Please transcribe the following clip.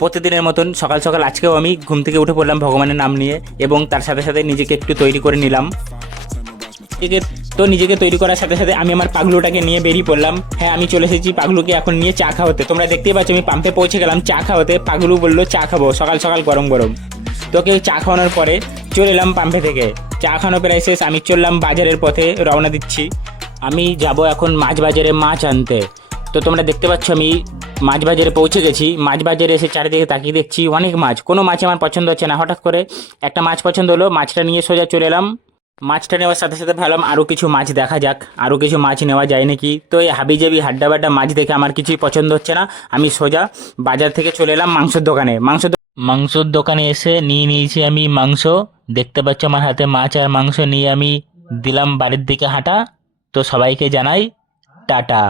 প্রতিদিনের মতন সকাল সকাল আজকেও আমি ঘুম থেকে উঠে পড়লাম ভগবানের নাম নিয়ে, এবং তার সাথে সাথে নিজেকে একটু তৈরি করে নিলাম। নিজেকে তৈরি করার সাথে সাথে আমি আমার পাগলুটাকে নিয়ে বেরিয়ে পড়লাম। হ্যাঁ, আমি চলে এসেছি পাগলুকে এখন নিয়ে চা খাওয়াতে। তোমরা দেখতেই পাচ্ছ আমি পাম্পে পৌঁছে গেলাম চা খাওয়াতে। পাগলু বললো চা খাবো সকাল সকাল গরম গরম। তোকে চা খাওয়ানোর পরে চলে এলাম পাম্পে থেকে। চা খাওয়ানো প্রায় শেষ, আমি চললাম বাজারের পথে রওনা দিচ্ছি। আমি যাব এখন মাছ বাজারে মাছ আনতে। তো তোমরা দেখতে পাচ্ছ আমি মাছ বাজারে পৌঁছে গেছি। মাছ বাজারে এসে চারিদিকে তাকিয়ে দেখছি অনেক মাছ, কোনো মাছ আমার পছন্দ হচ্ছে না। হঠাৎ করে একটা মাছ পছন্দ হলো, মাছটা নিয়ে সোজা চলে এলাম। মাছটা নেওয়ার সাথে সাথে ভাবলাম আরও কিছু মাছ দেখা যাক, আরও কিছু মাছ নেওয়া যায় নাকি। তো এই হাবিজাবি হাড্ডাবাড্ডা মাছ দেখে আমার কিছুই পছন্দ হচ্ছে না। আমি সোজা বাজার থেকে চলে এলাম মাংসের দোকানে। মাংসের দোকানে এসে নিয়ে নিয়েছি আমি মাংস। দেখতে পাচ্ছ আমার হাতে মাছ আর মাংস নিয়ে আমি দিলাম বাড়ির দিকে হাঁটা। তো সবাইকে জানাই টাটা।